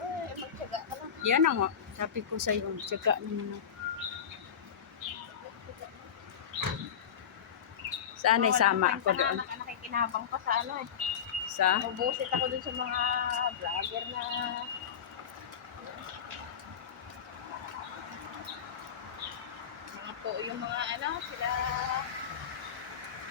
Ay, magtyaga ka. Yan ang nga. Sabi ko sa iyo, tsaga naman ako. Sana isama ako doon. Nakikinabang pa sa ano eh. Sa? Mabusit ako dun sa mga vlogger na mga po yung mga ano sila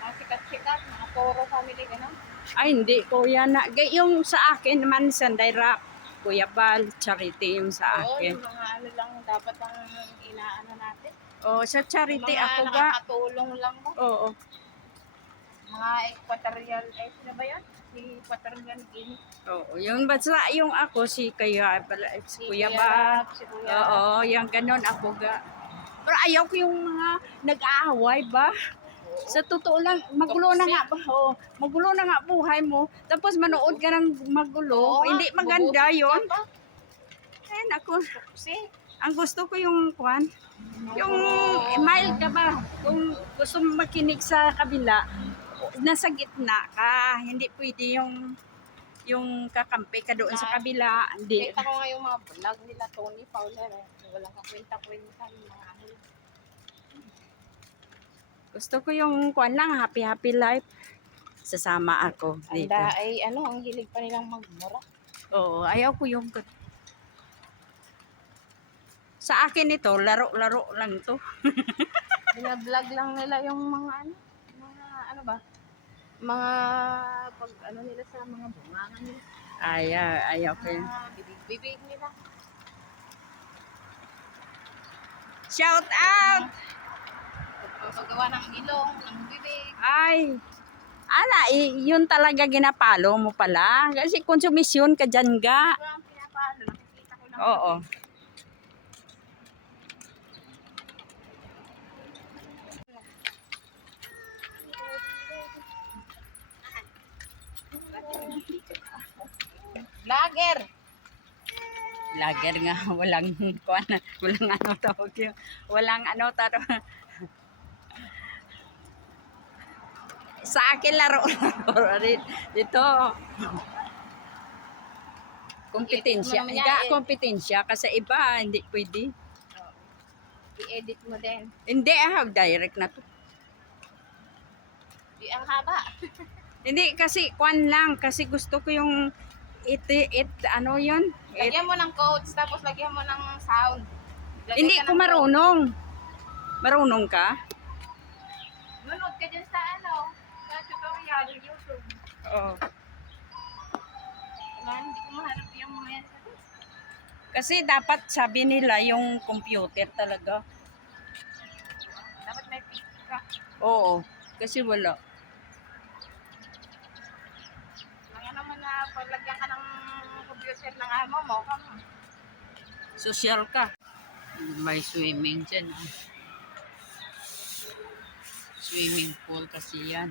mga sikat-sikat, mga Toro family, gano'n. Ay, hindi, kuya na. Yung sa akin naman, Sanday Rap. Kuya Bal, charity yung sa Oo, akin. yung mga ano lang dapat ang inaano natin. Oh, sa charity mga ako ga. nakakatulong lang mo. Oo. Mga equatorial, eh, sino ba yan? Si Equatorial Guinea. Oo, yung basta yung ako si kaya pala si Si Kuya Kuya Ba. Rap, si Kuya Oo, yung ganon ako ga. Pero ayaw ko yung mga nag-aaway ba? Sa totoo lang, magulo na nga ba? Oo, magulo na nga buhay mo. Tapos manood ka ng magulo. Oo, Hindi maganda yon. Eh, ako, ang gusto ko yung kwan, yung mild ka ba? Kung gusto mo makinig sa kabila, nasa gitna ka. Hindi pwede yung yung kakampi ka doon sa kabila. Hindi. Kita ko nga yung mga vlog nila Tony Fowler eh. Walang kakwenta-kwenta mga ano. Gusto ko yung kwan lang, happy-happy life. Sasama ako dito. Anda ay ano, ang hilig pa nilang magmura. Oo, ayaw ko yung... Sa akin ito, laro-laro lang to. Binablog lang nila yung mga ano, mga ano ba? Mga pag ano nila sa mga bungangan nila. Ayaw, ayaw ko yun. Bibig-bibig nila. Shout out! Pagpapagawa ng ilong, ng bibig. Ay, ala, yun talaga ginapalo mo pala. Kasi konsumisyon ka dyan ga. Ito ang pinapalo, nakikita ko lang. Oo. Vlogger! Lager nga, walang kuan, walang ano tawag yun. Walang ano tawag. Sa akin laro. Dito. Kompetensya. Eh. kompetensya. Kasi iba, hindi pwede. I-edit mo din. Hindi, ah, direct na to. Di ang haba. Hindi, kasi kwan lang. Kasi gusto ko yung it, it, ano yun? It, Lagyan mo ng quotes, tapos lagyan mo ng sound. Lagyan hindi ko ng marunong. Marunong ka? Oo. Diba? Hindi ko mahanap yung mga yan. Kasi dapat sabi nila yung computer talaga. Dapat may pick ka. Oo. Kasi wala. Mga naman na paglagyan ka ng computer ng amo mo, kamo. Social ka. May swimming dyan. ah. Swimming pool kasi yan.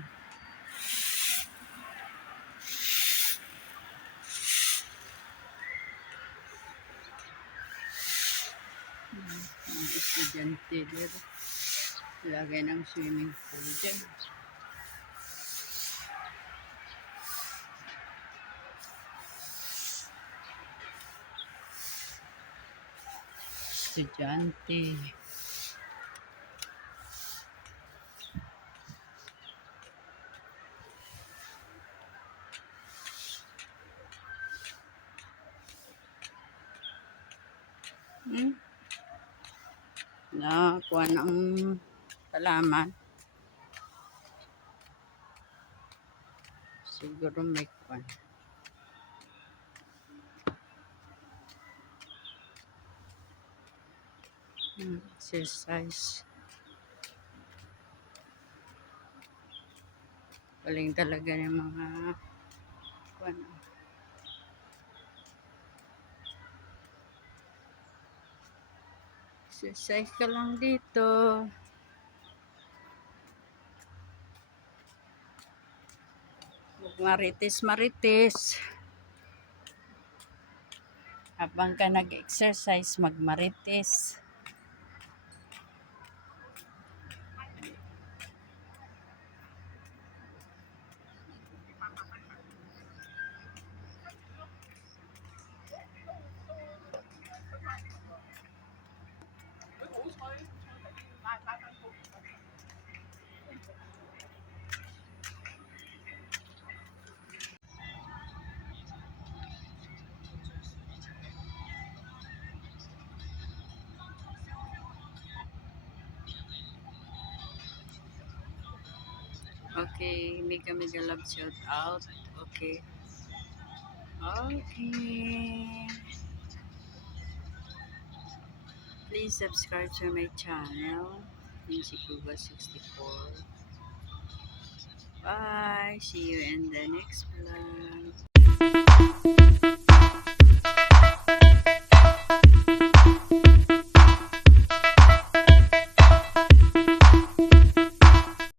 Hmm, Estudyante dito. Lagay ng swimming pool dyan. Estudyante. Hmm? Nakakuha ng kalaman. Siguro may kuha. Hmm, exercise. Galing talaga ng mga kuwan. Ka lang dito. Huwag marites-marites. Habang ka nag-exercise, magmarites. Okay, mega mega love shout out. Okay. Okay. Please subscribe to my channel, Cuba 64. Bye. See you in the next vlog.